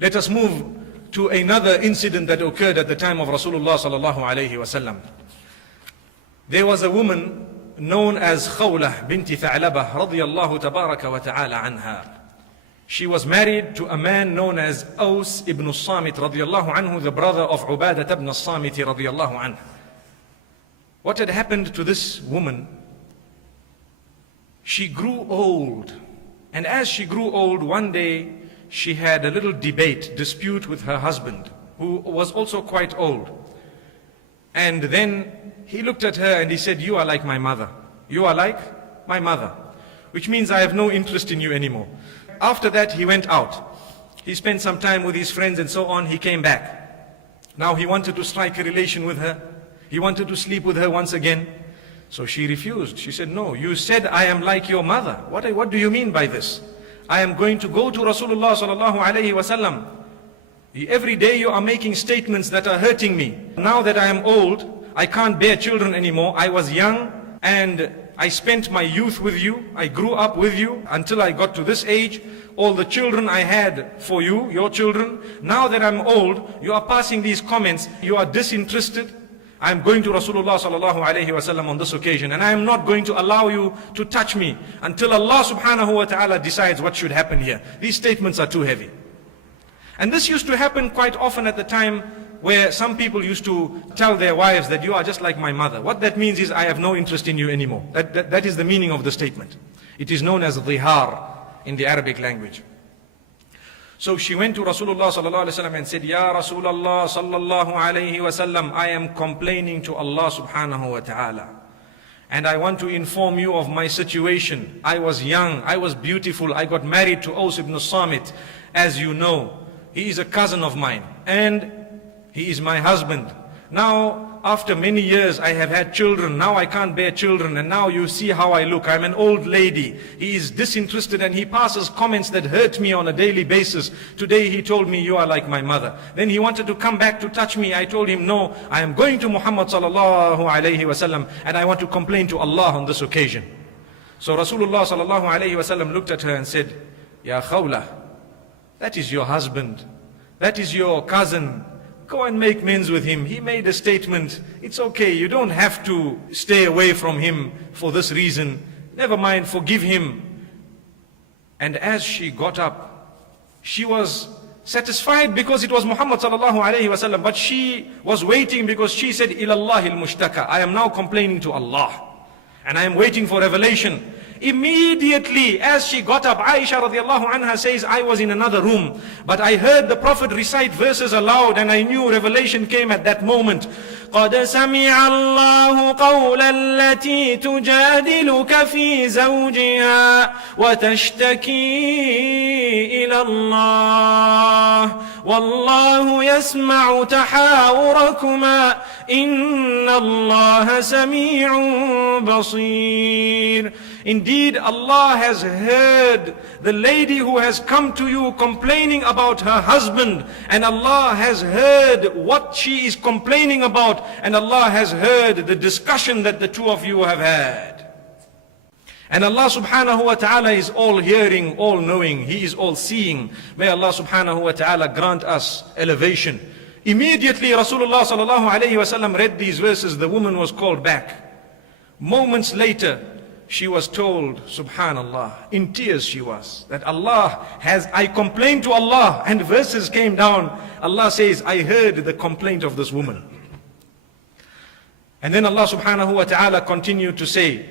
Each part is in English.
Let us move to another incident that occurred at the time of Rasulullah sallallahu alayhi wasallam. There was a woman known as Khawala Binte radiyallahu tabaraka wa ta'ala anha. She was married to a man known as Aus ibn al-Samit radiyallahu anhu, the brother of Ubadah ibn al-Samit radiyallahu anhu. What had happened to this woman? She grew old, and as she grew old, one day she had a little dispute with her husband, who was also quite old. And then he looked at her and he said, "You are like my mother. You are like my mother," which means I have no interest in you anymore. After that, he went out. He spent some time with his friends and so on. He came back. Now he wanted to strike a relation with her. He wanted to sleep with her once again. So she refused. She said, "No, you said I am like your mother. What do you mean by this? I am going to go to Rasulullah sallallahu alayhi wasallam. Every day you are making statements that are hurting me. Now that I am old, I can't bear children anymore. I was young and I spent my youth with you. I grew up with you until I got to this age. All the children I had for you, your children. Now that I'm old, you are passing these comments. You are disinterested. I'm going to Rasulullah sallallahu alayhi wasallam on this occasion, and I am not going to allow you to touch me until Allah subhanahu wa ta'ala decides what should happen here. These statements are too heavy." And this used to happen quite often at the time, where some people used to tell their wives that you are just like my mother. What that means is, I have no interest in you anymore. That is the meaning of the statement. It is known as dhihar in the Arabic language. So she went to Rasulullah sallallahu alaihi wasallam and said, "Ya Rasulullah sallallahu alaihi wasallam, I am complaining to Allah subhanahu wa ta'ala. And I want to inform you of my situation. I was young, I was beautiful, I got married to Aus ibn al-Samit. As you know, he is a cousin of mine, and he is my husband. Now, after many years, I have had children. Now I can't bear children, and now you see how I look. I'm an old lady." He is disinterested and he passes comments that hurt me on a daily basis. Today he told me, "You are like my mother." Then he wanted to come back to touch me. I told him, "No, I am going to Muhammad sallallahu alayhi wasallam, and I want to complain to Allah on this occasion." So Rasulullah sallallahu alayhi wasallam looked at her and said, "Ya Khawla, that is your husband. That is your cousin. Go and make amends with him. He made a statement. It's okay. You don't have to stay away from him for this reason. Never mind, forgive him." And as she got up, she was satisfied because it was Muhammad sallallahu alayhi wasallam, but she was waiting because she said, "Ilallahi al-mushtaka." I am now complaining to Allah, and I am waiting for revelation. Immediately as she got up, Aisha radiallahu anha says, "I was in another room, but I heard the Prophet recite verses aloud, and I knew revelation came at that moment. قَدْ سَمِعَ اللَّهُ قَوْلَ الَّتِي تُجَادِلُكَ فِي زَوْجِهَا وَتَشْتَكِي إِلَى اللَّهِ وَاللَّهُ يَسْمَعُ تَحَاوُرَكُمَا إِنَّ اللَّهَ سَمِيعٌ بَصِيرٌ." Indeed, Allah has heard the lady who has come to you complaining about her husband, and Allah has heard what she is complaining about, and Allah has heard the discussion that the two of you have had. And Allah subhanahu wa ta'ala is all hearing, all knowing. He is all seeing. May Allah subhanahu wa ta'ala grant us elevation. Immediately Rasulullah sallallahu alayhi wa sallam read these verses. The woman was called back. Moments later, she was told, subhanallah, in tears she was, that I complained to Allah, and verses came down. Allah says, "I heard the complaint of this woman." And then Allah subhanahu wa ta'ala continued to say,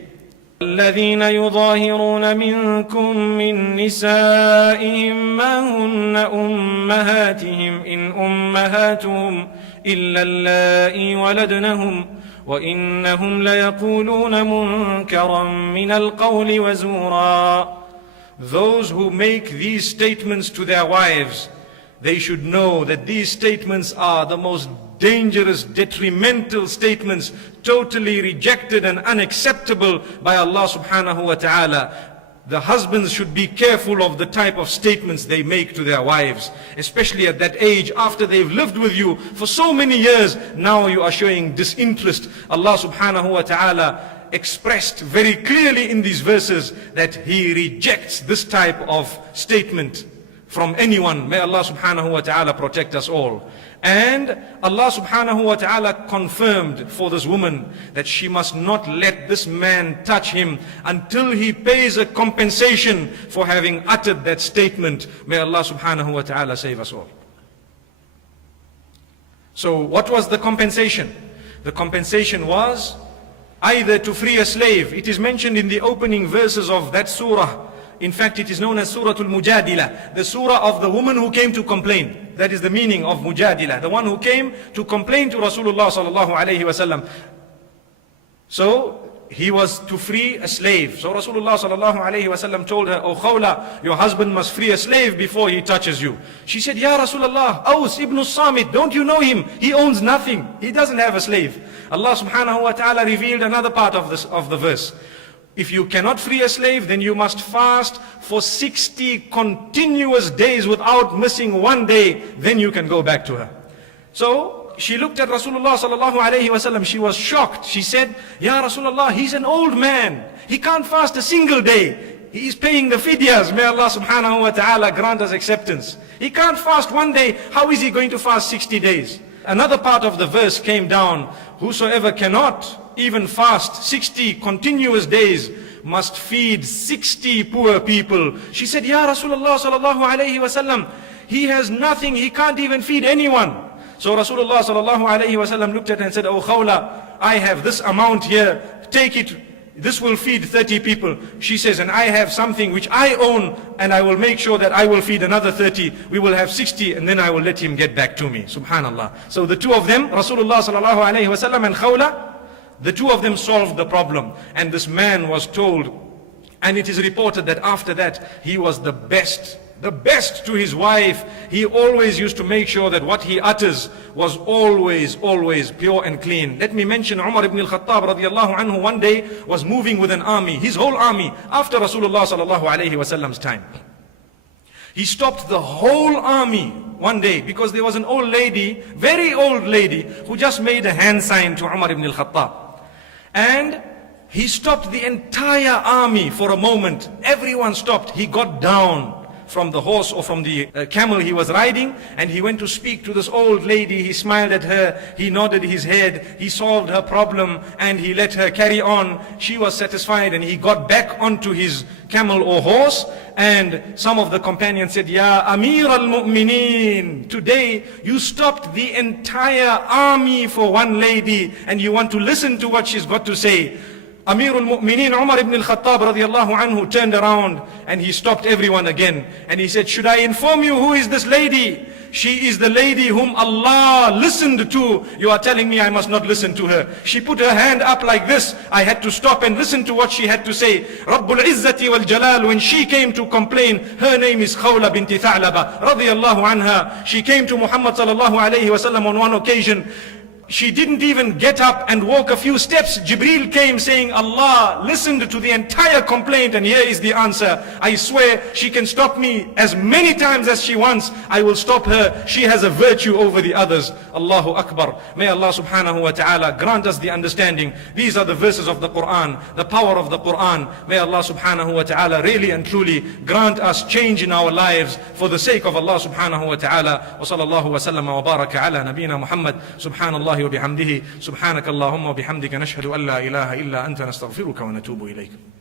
الذين يظاهرون منكم من نسائهم ما هن أمهاتهم إن أمهاتهم إلا اللائي ولدنهم وإنهم ليقولون منكرا من القول وزورا. Those who make these statements to their wives, they should know that these statements are the most dangerous, detrimental statements, totally rejected and unacceptable by Allah subhanahu wa ta'ala. The husbands should be careful of the type of statements they make to their wives, especially at that age after they've lived with you for so many years. Now you are showing disinterest. Allah subhanahu wa ta'ala expressed very clearly in these verses that He rejects this type of statement from anyone. May Allah subhanahu wa ta'ala protect us all. And Allah subhanahu wa ta'ala confirmed for this woman that she must not let this man touch him until he pays a compensation for having uttered that statement. May Allah subhanahu wa ta'ala save us all. So what was the compensation? The compensation was either to free a slave. It is mentioned in the opening verses of that surah. In fact, it is known as SURAH AL-MUJADILAH, the surah of the woman who came to complain. That is the meaning of Mujadilah, the one who came to complain to Rasulullah sallallahu alayhi wasallam. So he was to free a slave. So Rasulullah sallallahu alayhi wasallam told her, "O Khawla, your husband must free a slave before he touches you." She said, "Ya Rasulullah, Aus ibn Samit, don't you know him? He owns nothing. He doesn't have a slave." Allah subhanahu wa ta'ala revealed another part of the verse. If you cannot free a slave, then you must fast for 60 continuous days without missing one day. Then you can go back to her. So she looked at Rasulullah sallallahu alayhi wasallam. She was shocked. She said, "Ya Rasulullah, he's an old man. He can't fast a single day. He is paying the fidyas. May Allah subhanahu wa ta'ala grant us acceptance. He can't fast one day. How is he going to fast 60 days? Another part of the verse came down, "Whosoever cannot even fast 60 continuous days must feed 60 poor people." She said, "Ya Rasulullah sallallahu alayhi wasallam, he has nothing. He can't even feed anyone." So Rasulullah sallallahu alayhi wasallam looked at her and said, "O Khawla, I have this amount here. Take it. This will feed 30 people." She says, "And I have something which I own, and I will make sure that I will feed another 30. We will have 60, and then I will let him get back to me." Subhanallah. So the two of them, Rasulullah sallallahu alayhi wasallam and Khawla, the two of them solved the problem. And this man was told, and it is reported that after that, he was the best to his wife. He always used to make sure that what he utters was always pure and clean. Let me mention Umar ibn al-Khattab radiallahu anhu one day was moving with an army, his whole army, after Rasulullah sallallahu alayhi wasallam's time. He stopped the whole army one day because there was an old lady, very old lady, who just made a hand sign to Umar ibn al-Khattab. And he stopped the entire army for a moment. Everyone stopped. He got down from the horse or from the camel he was riding, and he went to speak to this old lady. He smiled at her, he nodded his head, he solved her problem, and he let her carry on. She was satisfied, and he got back onto his camel or horse. And some of the companions said, "Ya Amir al-Mu'mineen, today you stopped the entire army for one lady, and you want to listen to what she's got to say." Amir al-Mu'mineen Umar ibn al-Khattab radiallahu anhu turned around and he stopped everyone again. And he said, "Should I inform you who is this lady? She is the lady whom Allah listened to. You are telling me I must not listen to her." She put her hand up like this. I had to stop and listen to what she had to say. Rabbul Izzati wal Jalal, when she came to complain, her name is Khawla Binte radiallahu anha. She came to Muhammad sallallahu alayhi wasallam on one occasion. She didn't even get up and walk a few steps. Jibreel came saying, "Allah listened to the entire complaint, and here is the answer. I swear she can stop me as many times as she wants. I will stop her. She has a virtue over the others." Allahu Akbar. May Allah subhanahu wa ta'ala grant us the understanding. These are the verses of the Quran, the power of the Quran. May Allah subhanahu wa ta'ala really and truly grant us change in our lives for the sake of Allah subhanahu wa ta'ala. Wa sallallahu wa sallam wa baraka ala nabina Muhammad. Subhanallah وبحمده سبحانك اللهم وبحمدك نشهد أن لا إله إلا أنت نستغفرك ونتوب إليك.